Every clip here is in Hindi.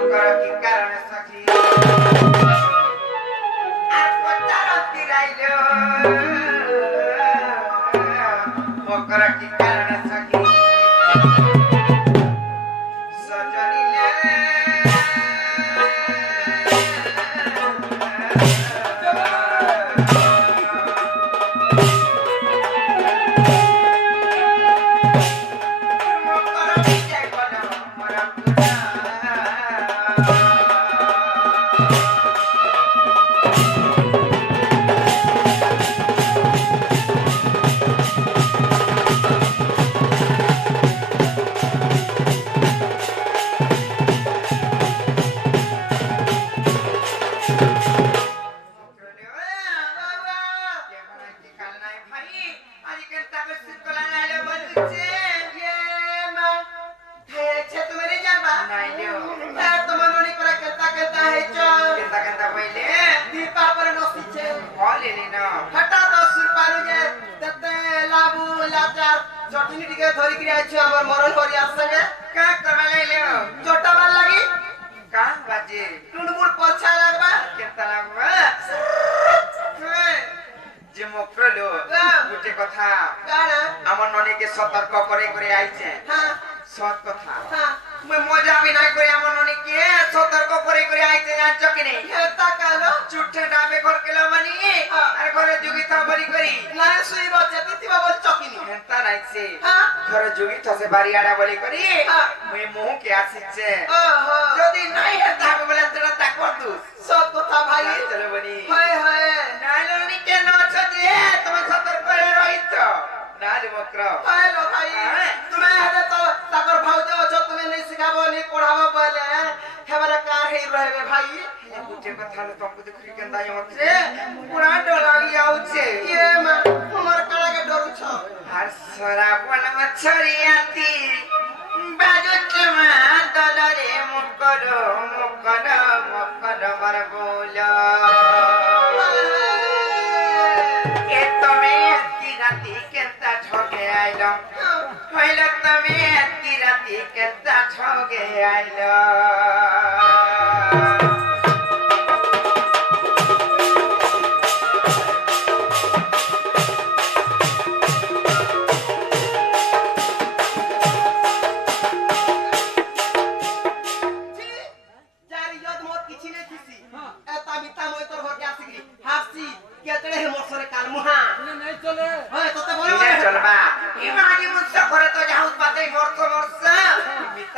मकर की कारण सखी आपको तारती राइलो मकर की कारण सखी सजनी ले चटनी टिके धरी के आइछ हमर मरण करी आसगे का करबा लाइले चोटा बाल लागी का बाजे टुनबुल पछा लागबा केता लागबा जे मकरलो गुटे कथा काना हमर ननी के सतर्क करे करे आइछे हां सत कथा हां मैं मजा भी नहीं करे हमर ननी के सतर्क करे करे आइछे जान कि नहीं हेता कालो चुट्ठे डाबे घर के लमनी अरे घरे जोगी था बरी करी नारे सुई बचे तितिबा बोल चकिनी हेता नहीं से हां घरे जोगी था से बारी आडा बोली करी मैं मुंह के आसीचे ओहो यदि नहीं हेता बोले तेरा ता कर दू सत कथा भाई चलो बनी हाय हाय नालनी के न छजे तुम सतर्क करे रहित नाले मकर हेलो भाई तुम्हें हदे तो ताकर भाउज छ तुम्हें नहीं सिखाबो नहीं पढ़ाबो पहले हेबरा कार हे रहबे भाई गुटे कथा ल तुमको देखि केंदा मत से पूरा डर लागी आउछे ये मा हमर काला के डरू छ हर सरापन मछरियाती बाजो चमा दलरे मुकर मुकर मुकर मर बोला ए तुम्हें की राती केंता ठगे आइलो पहले तुम्हें की राती केंता ठगे आइलो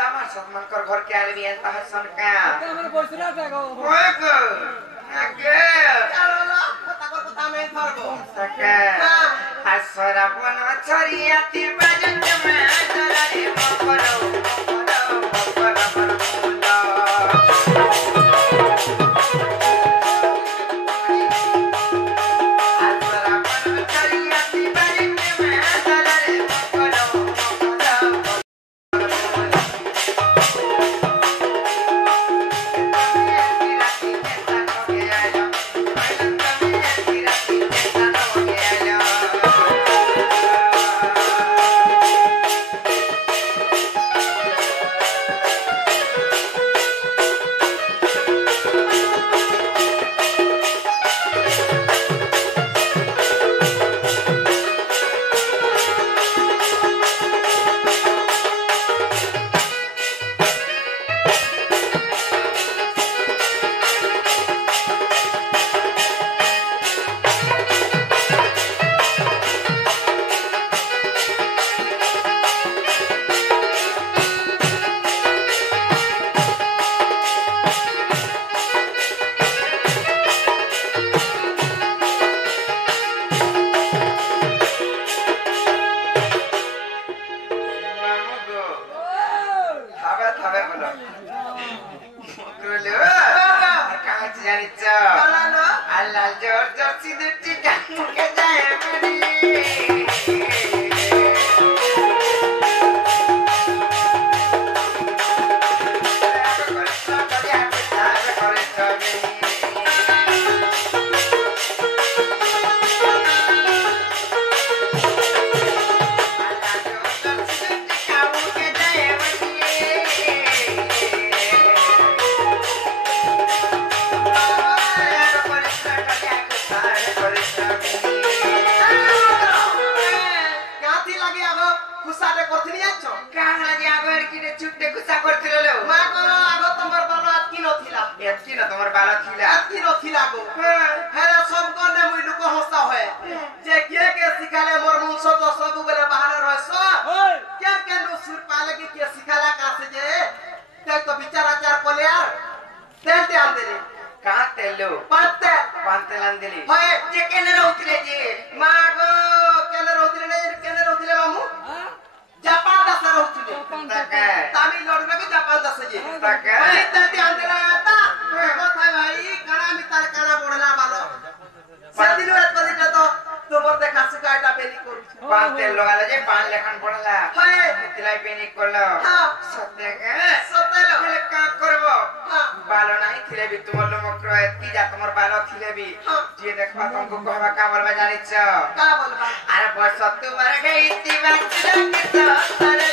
घर के आले भी ऐसा हसन का हमर बोसरा जागो ओए को आगे चलो ला कथा नहीं धरबो सके हसरा बन छरिया ती बाजन में जरा रे मकरो मकरो मकरो हसरा बन छरिया ती बाजन में जरा रे मकरो এতকি না তোমার বালা থিলা এতকি নথিলা গো হেরে সব গনে মুই লুক হস্তা হয় যে কে শিখালে মোর বংশ তো সব বেলে বাহানা রয় সব কেন সুর পালে কি কে শিখালা কাছে যে তাই তো বিচার আচার করলে আর তেলতে আনদেলি কাঁ তেলো পান্তে লান্দেলি হয় যে কেনে রহুতিলে যে মা গো কেনে রহুতিলে মামু জাপান দাসে রহুতিলে তাকে তামিলনাড়ু নাকি জাপান দাসে যে তাকে তেলতে আনদেলা তা কোথায় ভাই কানা আমি তার কানা বড়লা ভালো সেদিন এতদিন তো তোমার দেখা শিকায়টা বেলি করছে পান্তে লগালে যে পান লেখান পড়লা হয় তিলাই বেনি করলো সত্যি সতেলো তাহলে কাঁ করব বালো নাই থিলেবি তোমার লোমক্র এতকি যা তোমার বালো থিলেবি যে দেখবা তোমাকে কহবা কা বলবা জানিছ কা বলবা আরে বস তোমার গাইতি বাচ্চা কে তো তারে